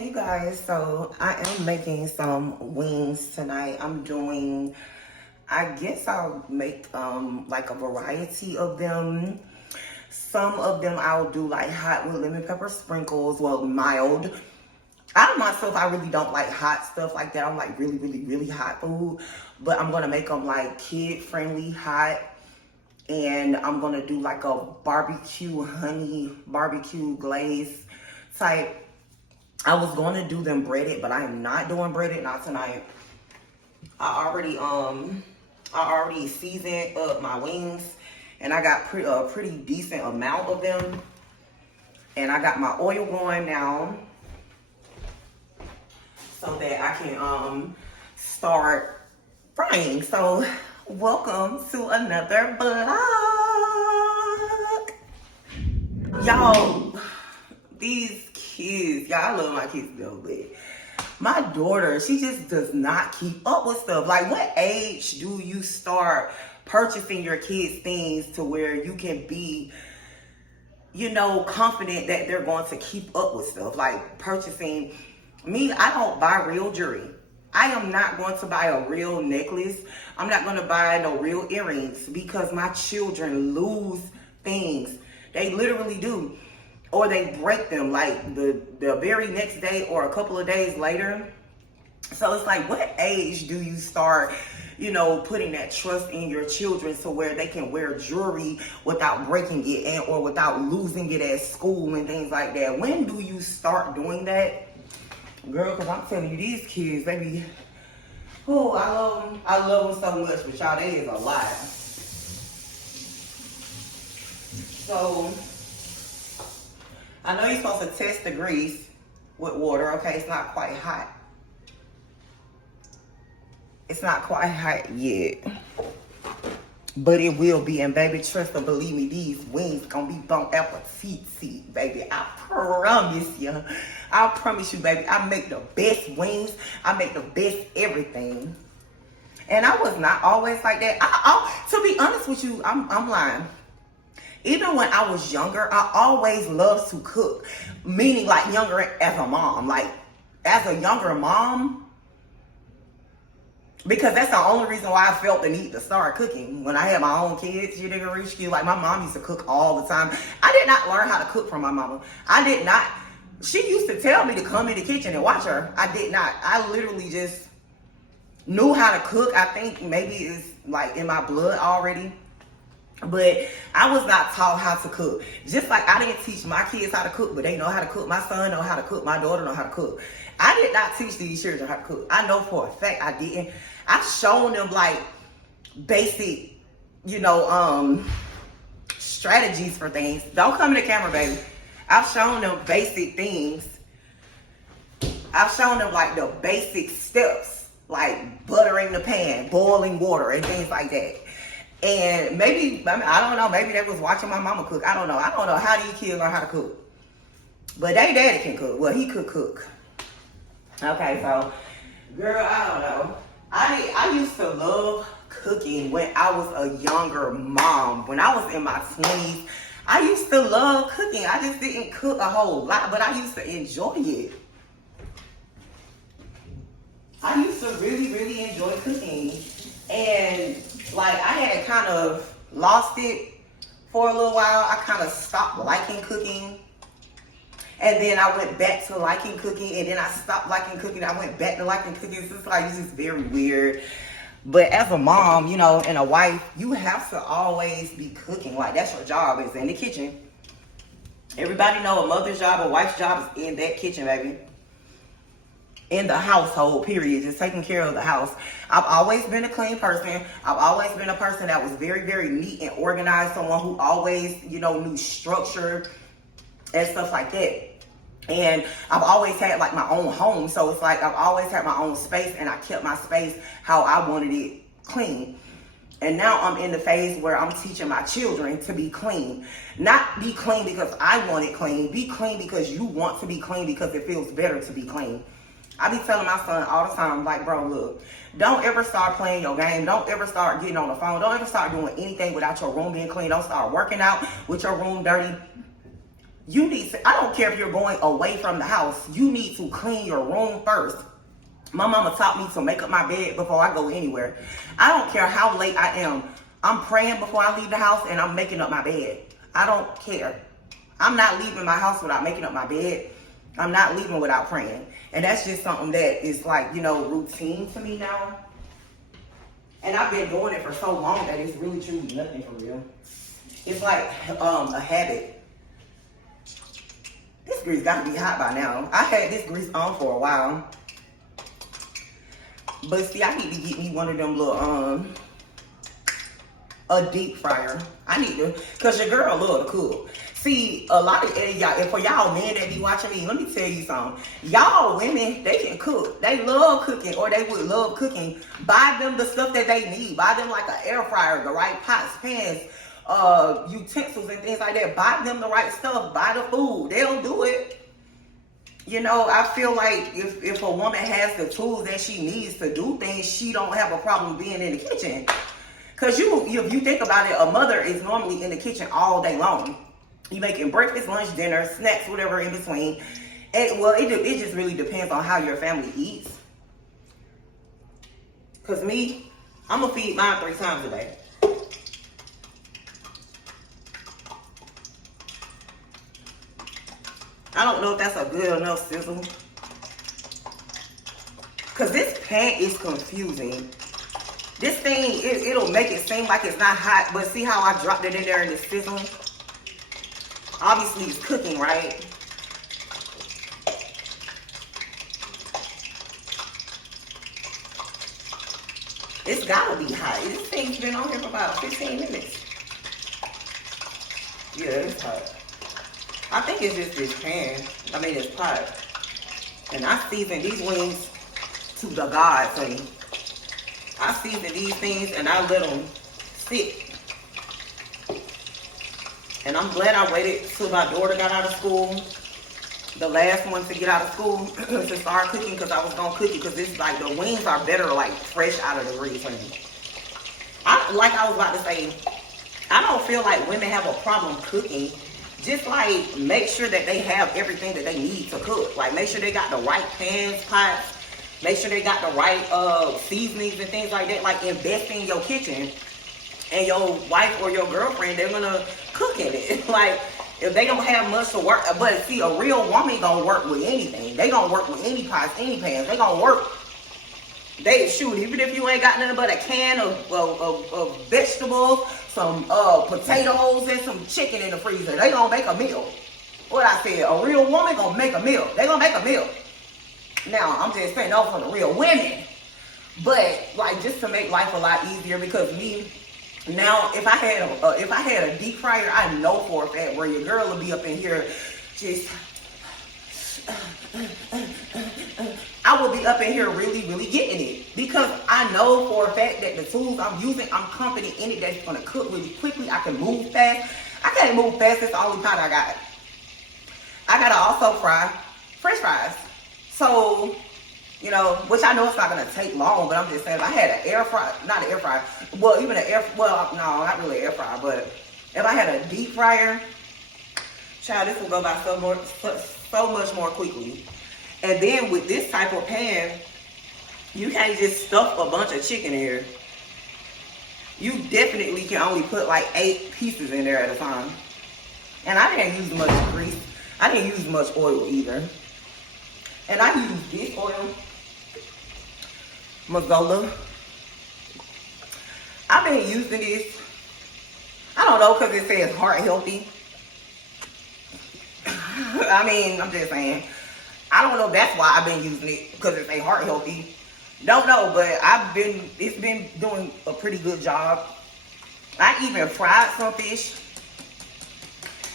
Hey you guys, so I am making some wings tonight. I guess I'll make like a variety of them. Some of them I'll do like hot with lemon pepper sprinkles, well mild. I myself, I really don't like hot stuff like that. I'm like really hot food, but I'm gonna make them like kid friendly hot. And I'm gonna do like a barbecue honey, barbecue glaze type. I was going to do them breaded, but I am not doing breaded, not tonight. I already seasoned up my wings, and I got a pretty decent amount of them. And I got my oil going now so that I can start frying. So welcome to another vlog. Y'all, these kids, y'all, I love my kids though, but my daughter, she just does not keep up with stuff. Like, what age do you start purchasing your kids things to where you can be, confident that they're going to keep up with stuff? Like purchasing, me, I don't buy real jewelry. I am not going to buy a real necklace. I'm not going to buy no real earrings because my children lose things. They literally do. Or they break them like the very next day or a couple of days later. So it's like, what age do you start, putting that trust in your children to where they can wear jewelry without breaking it or without losing it at school and things like that? When do you start doing that? Girl, because I'm telling you, these kids, they be, oh, I love them. I love them so much, but y'all, that is a lot. So, I know you're supposed to test the grease with water. Okay, it's not quite hot. It's not quite hot yet. But it will be. And baby, trust and believe me, these wings gonna be bon appetit, baby. I promise you. I promise you, baby. I make the best wings. I make the best everything. And I was not always like that. To be honest with you, I'm lying. Even when I was younger, I always loved to cook. Meaning like younger as a mom. Like as a younger mom, because that's the only reason why I felt the need to start cooking. When I had my own kids, you didn't reach you. Like my mom used to cook all the time. I did not learn how to cook from my mama. I did not. She used to tell me to come in the kitchen and watch her. I did not. I literally just knew how to cook. I think maybe it's like in my blood already. But I was not taught how to cook. Just like I didn't teach my kids how to cook, but they know how to cook. My son know how to cook. My daughter know how to cook. I did not teach these children how to cook. I know for a fact I didn't. I've shown them like basic, strategies for things. Don't come in the camera, baby. I've shown them basic things. I've shown them like the basic steps, like buttering the pan, boiling water, and things like that. And maybe, I don't know, maybe they was watching my mama cook. I don't know how these kids learn how to cook. But they daddy can cook. Well, he could cook. Okay, so, girl, I don't know. I used to love cooking when I was a younger mom. When I was in my 20s, I used to love cooking. I just didn't cook a whole lot, but I used to enjoy it. I used to really enjoy cooking. And like I had kind of lost it for a little while. I kind of stopped liking cooking. And then I went back to liking cooking. And then I stopped liking cooking. I went back to liking cooking. It's just very weird. But as a mom, and a wife, you have to always be cooking. Like that's your job, is in the kitchen. Everybody know a mother's job, a wife's job is in that kitchen, baby. In the household, period. Just taking care of the house. I've always been a clean person. I've always been a person that was very neat and organized. Someone who always, knew structure and stuff like that. And I've always had like my own home. So it's like I've always had my own space and I kept my space how I wanted it clean. And now I'm in the phase where I'm teaching my children to be clean. Not be clean because I want it clean. Be clean because you want to be clean because it feels better to be clean. I be telling my son all the time, like, bro, look, don't ever start playing your game. Don't ever start getting on the phone. Don't ever start doing anything without your room being clean. Don't start working out with your room dirty. You need to, I don't care if you're going away from the house, you need to clean your room first. My mama taught me to make up my bed before I go anywhere. I don't care how late I am. I'm praying before I leave the house and I'm making up my bed. I don't care. I'm not leaving my house without making up my bed. I'm not leaving without praying. And that's just something that is like, you know, routine to me now. And I've been doing it for so long that it's really truly nothing for real. It's like a habit. This grease got to be hot by now. I had this grease on for a while. But see, I need to get me one of them little, a deep fryer. I need to, because your girl love to cook. See, a lot of y'all, and for y'all men that be watching me, let me tell you something. Y'all women, they can cook. They love cooking, or they would love cooking. Buy them the stuff that they need. Buy them like an air fryer, the right pots, pans, utensils and things like that. Buy them the right stuff. Buy the food. They'll do it. You know, I feel like if a woman has the tools that she needs to do things, she don't have a problem being in the kitchen. Because if you think about it, a mother is normally in the kitchen all day long. You making breakfast, lunch, dinner, snacks, whatever in between. And, well, it just really depends on how your family eats. Because me, I'm going to feed mine 3 times a day. I don't know if that's a good enough sizzle. Because this pan is confusing. This thing, it'll make it seem like it's not hot. But see how I dropped it in there and it's sizzling? Obviously, it's cooking, right? It's gotta be hot. This thing's been on here for about 15 minutes. Yeah, it's hot. I think it's just this pan. I mean, this pot. And I season these wings to the God thing. I season these things and I let them sit. And I'm glad I waited till my daughter got out of school. The last one to get out of school to start cooking, because I was gonna cook it, because it's like the wings are better like fresh out of the grease. Like I was about to say, I don't feel like women have a problem cooking. Just like make sure that they have everything that they need to cook. Like make sure they got the right pans, pots. Make sure they got the right seasonings and things like that. Like invest in your kitchen, and your wife or your girlfriend, they're gonna cook in it. Like if they don't have much to work, but see, a real woman gonna work with anything. They gonna work with any pots, any pans. They gonna work. They shoot, even if you ain't got nothing but a can of vegetables, some potatoes, and some chicken in the freezer, they gonna make a meal. What I said, a real woman gonna make a meal. They gonna make a meal. Now, I'm just saying, no, for the real women. But like, just to make life a lot easier, because me, now, if I had a deep fryer, I know for a fact where your girl will be up in here just, I will be up in here really, really getting it. Because I know for a fact that the tools I'm using, I'm confident in it, that's gonna cook really quickly. I can move fast. I can't move fast, that's the only pot I got. I gotta also fry French fries. So, you know, which I know it's not gonna take long, but I'm just saying, if I had an air fryer, not an air fryer, well, even an air, well, no, not really an air fryer, but if I had a deep fryer, child, this will go by so much more quickly. And then with this type of pan, you can't just stuff a bunch of chicken in here. You definitely can only put like 8 pieces in there at a time. And I didn't use much grease. I didn't use much oil either. And I use this oil, Mazola. I've been using this, I don't know, because it says heart healthy. I mean, I'm just saying. I don't know if that's why I've been using it, because it says heart healthy. Don't know, but it's been doing a pretty good job. I even fried some fish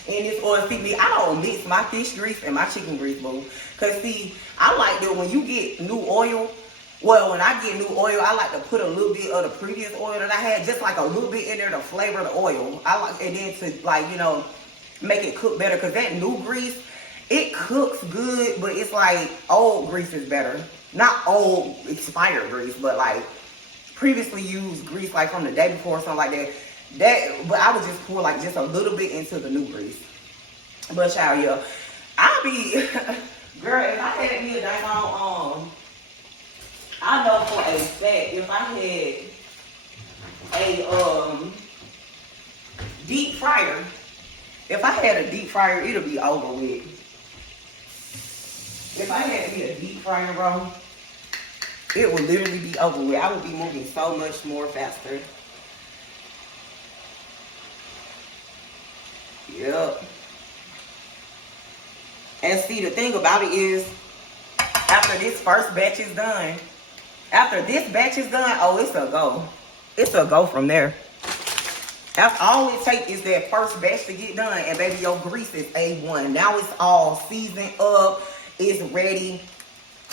in this oil. See, I don't mix my fish grease and my chicken grease, boo. Because see, I like that when you get new oil, well, when I get new oil, I like to put a little bit of the previous oil that I had, just like a little bit in there to flavor the oil. I like, and then to like, you know, make it cook better. Because that new grease, it cooks good, but it's like old grease is better. Not old expired grease, but like previously used grease, like from the day before or something like that. But I would just pour like just a little bit into the new grease. But y'all, yeah, I'll be, girl, if I had me a daggone, I know for a fact, if I had a deep fryer, if I had a deep fryer, it'll be over with. If I had me a deep fryer, bro, it would literally be over with. I would be moving so much more faster. Yep. And see, the thing about it is, after this first batch is done, oh, it's a go. It's a go from there. All it takes is that first batch to get done, and baby, your grease is A1. Now it's all seasoned up, it's ready,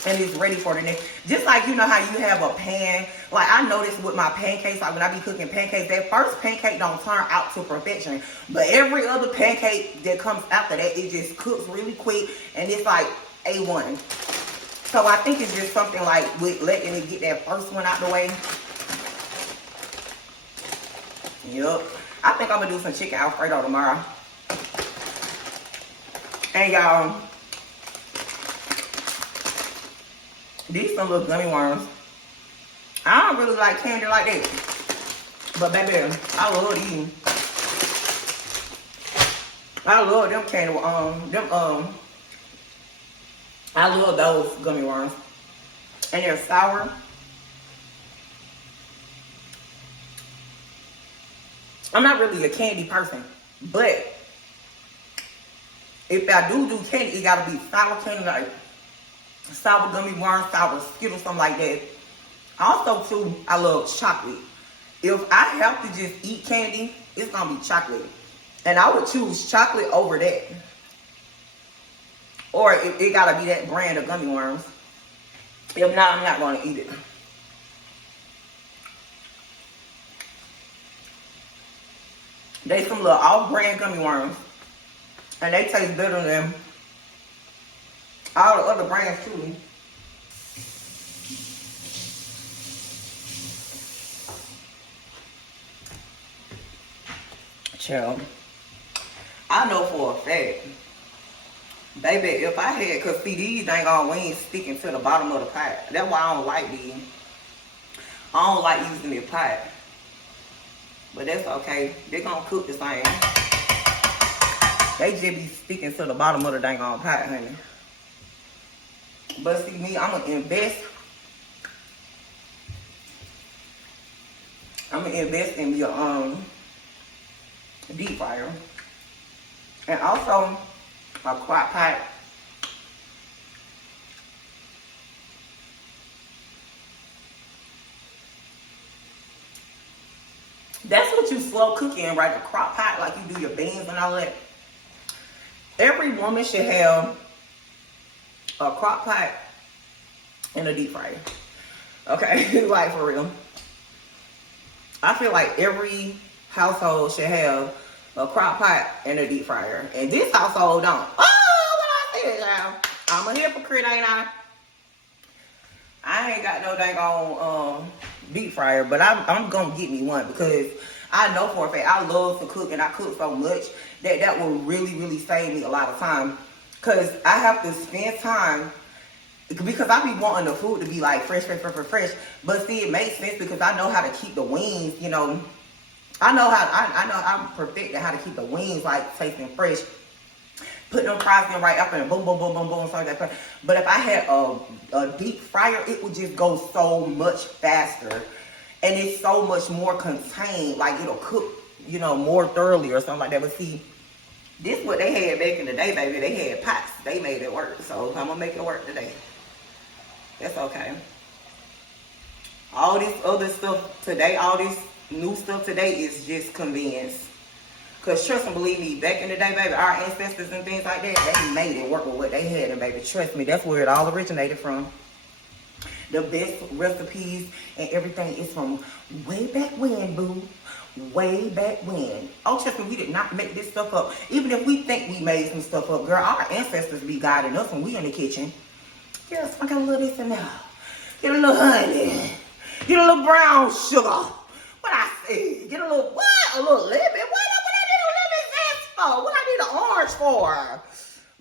and it's ready for the next. Just like, you know how you have a pan, like I noticed with my pancakes, like when I be cooking pancakes, that first pancake don't turn out to perfection, but every other pancake that comes after that, it just cooks really quick, and it's like A1. So I think it's just something like with letting it get that first one out the way. Yup. I think I'm gonna do some chicken Alfredo tomorrow. And y'all, these some little gummy worms. I don't really like candy like that, but baby, I love these. I love them candy. I love those gummy worms, and they're sour. I'm not really a candy person, but if I do candy, it gotta be sour candy, like sour gummy worms, sour Skittles, something like that. Also, too, I love chocolate. If I have to just eat candy, it's gonna be chocolate, and I would choose chocolate over that. Or it gotta be that brand of gummy worms. If not, I'm not gonna eat it. They some little off-brand gummy worms, and they taste better than all the other brands too. Chill. I know for a fact, baby, if I had, cause see these dang on wings sticking to the bottom of the pot. That's why I don't like these. I don't like using the pot. But that's okay. They're gonna cook the same. They just be sticking to the bottom of the dang on pot, honey. But see me, I'm gonna invest. I'm gonna invest in your deep fryer. And also a crock pot. That's what you slow cook in, right? A crock pot, like you do your beans and all that. Every woman should have a crock pot and a deep fryer. Okay, like for real. I feel like every household should have a crock pot and a deep fryer. And this household don't. Oh, what I said, y'all. I'm a hypocrite, ain't I? I ain't got no dang on deep fryer, but I'm gonna get me one because I know for a fact I love to cook, and I cook so much that will really save me a lot of time. Cause I have to spend time, because I be wanting the food to be like fresh. But see, it makes sense because I know how to keep the wings, you know. I know I'm perfect at how to keep the wings like tasting fresh. Put them fries in right up and boom, something like that. But if I had a deep fryer, it would just go so much faster. And it's so much more contained. Like it'll cook, you know, more thoroughly or something like that. But see, this is what they had back in the day, baby. They had pots. They made it work. So I'm going to make it work today. That's okay. All this other stuff today, all this new stuff today is just convenience. Because trust and believe me, back in the day, baby, our ancestors and things like that, they made it work with what they had. And baby, trust me, that's where it all originated from. The best recipes and everything is from way back when, boo. Way back when. Oh, trust me, we did not make this stuff up. Even if we think we made some stuff up, girl, our ancestors be guiding us when we in the kitchen. Yes, I got a little this and that. Get a little honey. Get a little brown sugar. What I say? Get a little what? A little lemon? What I did a lemon zest What I need an orange for?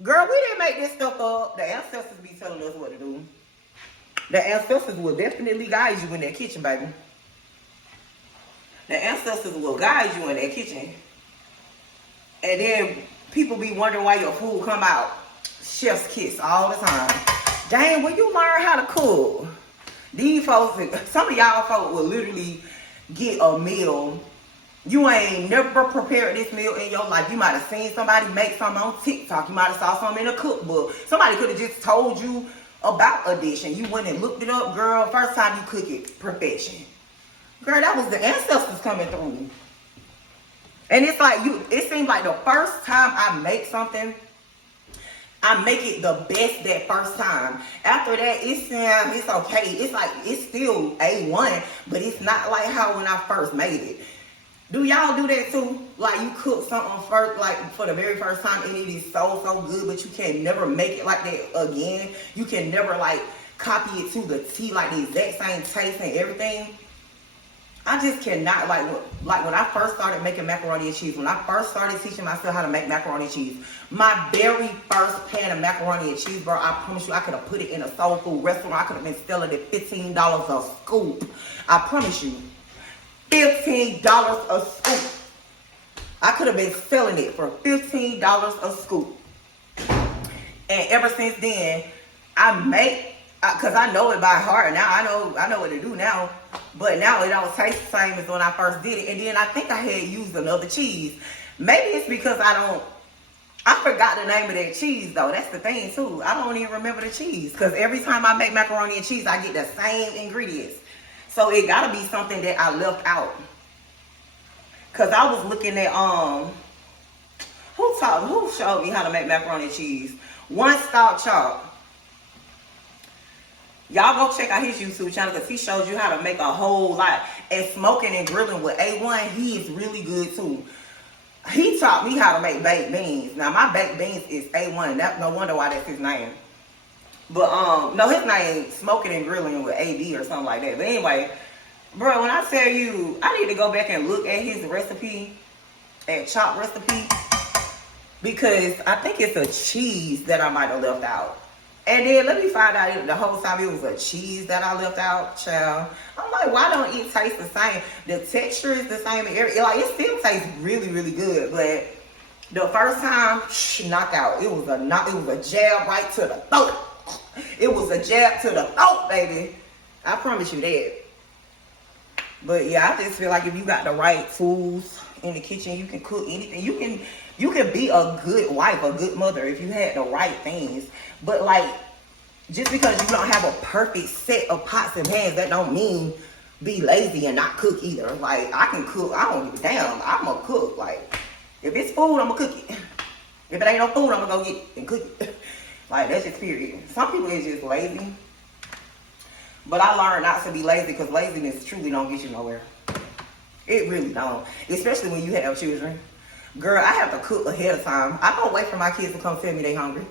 Girl, we didn't make this stuff up. The ancestors be telling us what to do. The ancestors will definitely guide you in that kitchen, baby. The ancestors will guide you in that kitchen. And then people be wondering why your food come out chef's kiss all the time. Dang, when you learn how to cook, these folks, some of y'all folks will literally get a meal. You ain't never prepared this meal in your life. You might have seen somebody make something on TikTok. You might have saw something in a cookbook. Somebody could have just told you about a dish and you went and looked it up, girl. First time you cook it, perfection. Girl, that was the ancestors coming through. And it's like it seems like the first time I make something, I make it the best that first time. After that, it's okay. It's like, it's still A1, but it's not like how when I first made it. Do y'all do that too? Like you cook something first, like for the very first time, and it is so good, but you can never make it like that again. You can never like copy it to the T, like the exact same taste and everything. I just cannot, like when I first started making macaroni and cheese, when I first started teaching myself how to make macaroni and cheese, my very first pan of macaroni and cheese, bro, I promise you, I could have put it in a soul food restaurant. I could have been selling it $15 a scoop. I promise you, $15 a scoop. I could have been selling it for $15 a scoop. And ever since then, I make, because I know it by heart now. I know what to do now. But now it don't taste the same as when I first did it. And then I think I had used another cheese. Maybe it's because I forgot the name of that cheese though. That's the thing too. I don't even remember the cheese. Because every time I make macaroni and cheese, I get the same ingredients. So it gotta be something that I left out. Because I was looking at, who showed me how to make macaroni and cheese? One Stop Chop. Y'all go check out his YouTube channel because he shows you how to make a whole lot. And smoking and grilling with A1, he is really good too. He taught me how to make baked beans. Now my baked beans is A1. No wonder why that's his name. But no, his name is Smoking and Grilling with AB or something like that. But anyway, bro, when I tell you, I need to go back and look at his recipe, at Chop recipe, because I think it's a cheese that I might have left out. And then let me find out the whole time it was a cheese that I left out, child. I'm like, why don't it taste the same? The texture is the same. Like, it still tastes really, really good. But the first time, knockout. It was a jab right to the throat. It was a jab to the throat, baby. I promise you that. But yeah, I just feel like if you got the right tools in the kitchen, you can cook anything. You can be a good wife, a good mother if you had the right things. But like, just because you don't have a perfect set of pots and pans, that don't mean be lazy and not cook either. Like, I can cook. I don't give a damn. I'm going to cook. Like, if it's food, I'm going to cook it. If it ain't no food, I'm going to go get it and cook it. Like, that's just period. Some people is just lazy. But I learned not to be lazy because laziness truly don't get you nowhere. It really don't. Especially when you have children. Girl, I have to cook ahead of time. I don't wait for my kids to come tell me they hungry.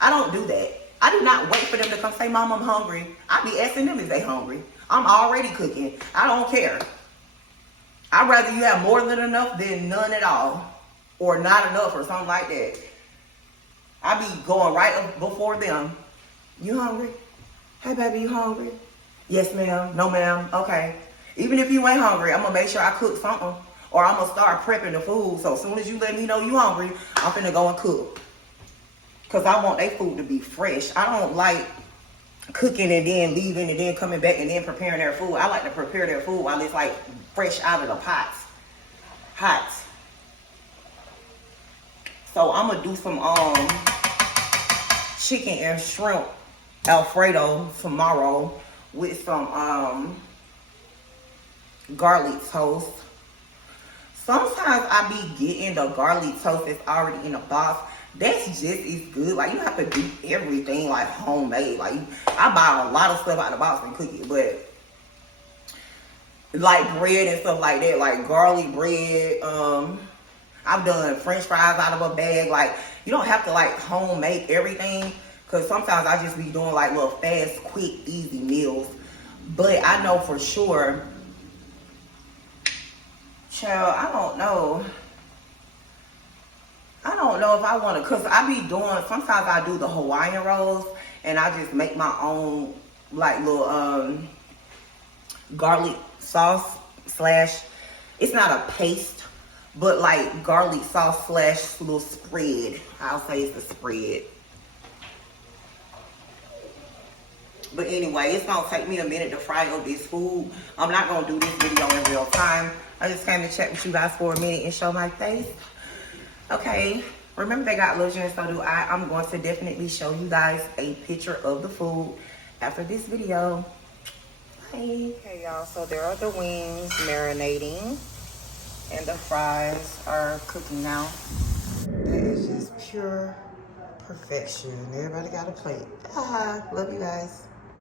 I don't do that. I do not wait for them to come say, Mom, I'm hungry. I be asking them if they hungry. I'm already cooking. I don't care. I'd rather you have more than enough than none at all. Or not enough or something like that. I be going right up before them. You hungry? Hey, baby, you hungry? Yes, ma'am. No, ma'am. Okay. Even if you ain't hungry, I'm going to make sure I cook something. Or I'm going to start prepping the food. So as soon as you let me know you hungry, I'm finna go and cook. Because I want their food to be fresh. I don't like cooking and then leaving and then coming back and then preparing their food. I like to prepare their food while it's like fresh out of the pots. Hot. So I'm going to do some chicken and shrimp Alfredo tomorrow with some garlic toast. Sometimes I be getting the garlic toast that's already in a box. That's just as good. Like, you have to do everything like homemade. Like, I buy a lot of stuff out of the box and cook it, but like bread and stuff like that, like garlic bread. I've done French fries out of a bag. Like, you don't have to like homemade everything, because sometimes I just be doing like little fast, quick, easy meals. But I know for sure, child, I don't know. I don't know if I want to, cause I be doing, sometimes I do the Hawaiian rolls and I just make my own like little garlic sauce slash, it's not a paste, but like garlic sauce slash little spread. I'll say it's the spread. But anyway, it's gonna take me a minute to fry up this food. I'm not gonna do this video in real time. I just came to check with you guys for a minute and show my face. Okay, remember they got lotion, so do I. I'm going to definitely show you guys a picture of the food after this video. Bye. Okay, y'all, so there are the wings marinating and the fries are cooking now. That is just pure perfection. Everybody got a plate. Love you guys.